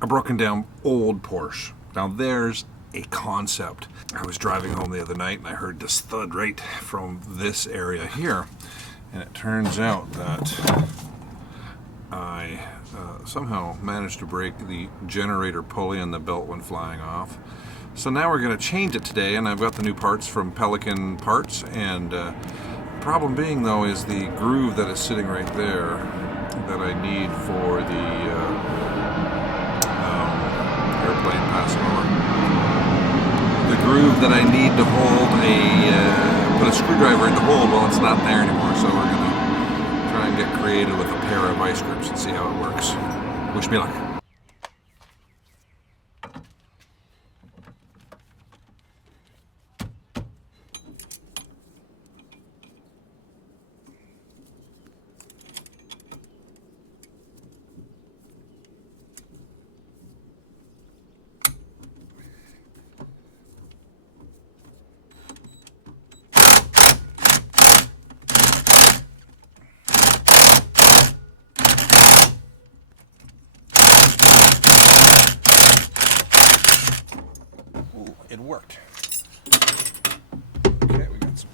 a broken down old Porsche. Now there's a concept. I was driving home the other night and I heard this thud right from this area here, and it turns out that I somehow managed to break the generator pulley and the belt went flying off. So now we're going to change it today, and I've got the new parts from Pelican Parts, and problem being though is the groove that is sitting right there that I need for the airplane passing over. The groove that I need to hold put a screwdriver in the hole, well, it's not there anymore, so we're going to try and get creative with a pair of vice grips and see how it works. Wish me luck. It worked. Okay, we got some.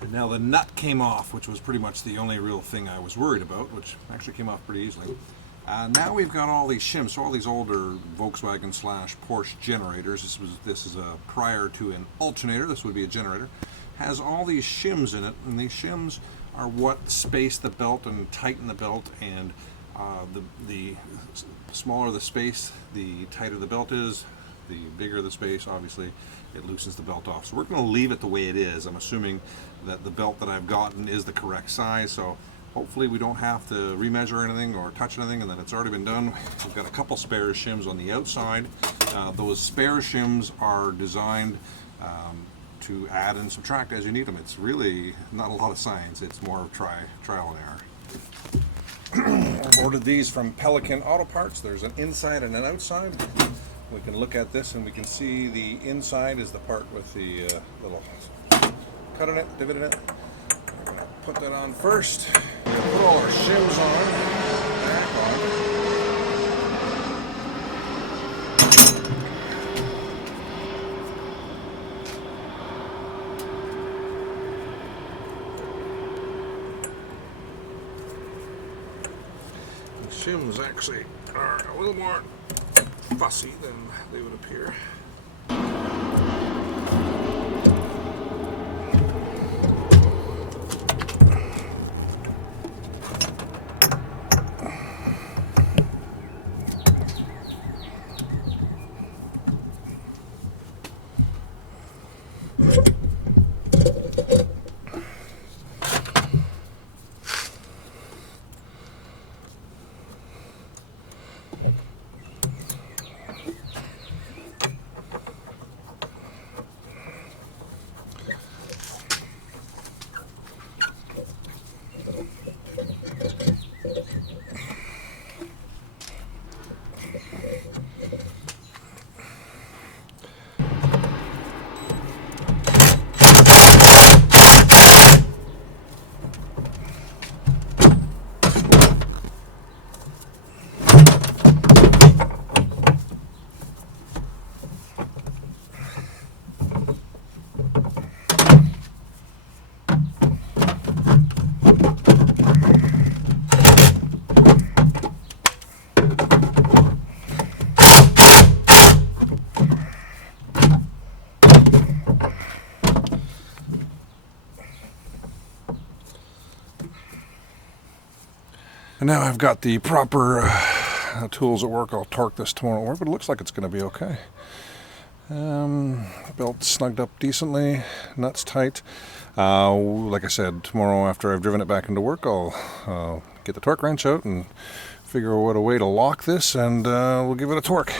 And now the nut came off, which was pretty much the only real thing I was worried about, which actually came off pretty easily. Now we've got all these shims, so all these older Volkswagen / Porsche generators. This is a prior to an alternator. This would be a generator. Has all these shims in it, and these shims are what space the belt and tighten the belt, and the smaller the space, the tighter the belt is, the bigger the space, obviously, it loosens the belt off. So we're going to leave it the way it is. I'm assuming that the belt that I've gotten is the correct size, so hopefully we don't have to remeasure anything or touch anything, and that it's already been done. We've got a couple spare shims on the outside. Those spare shims are designed to add and subtract as you need them. It's really not a lot of science, it's more of trial and error. I've ordered these from Pelican Auto Parts. There's an inside and an outside. We can look at this and we can see the inside is the part with the little cut in it, divot in it. We're going to put that on first. We're going to put all our shims on, back on. Shims actually are a little more fussy than they would appear. And now I've got the proper tools at work. I'll torque this tomorrow at work, but it looks like it's going to be okay. Belt snugged up decently, nuts tight. Like I said, tomorrow after I've driven it back into work, I'll get the torque wrench out and figure out a way to lock this, and we'll give it a torque.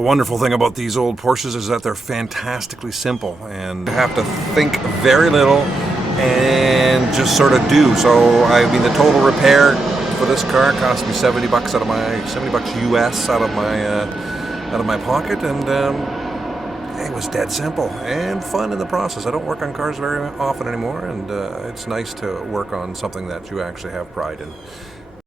The wonderful thing about these old Porsches is that they're fantastically simple, and you have to think very little and just sort of do. So I mean, the total repair for this car cost me $70 out of my $70 US out of my pocket, and it was dead simple and fun in the process. I don't work on cars very often anymore, and it's nice to work on something that you actually have pride in.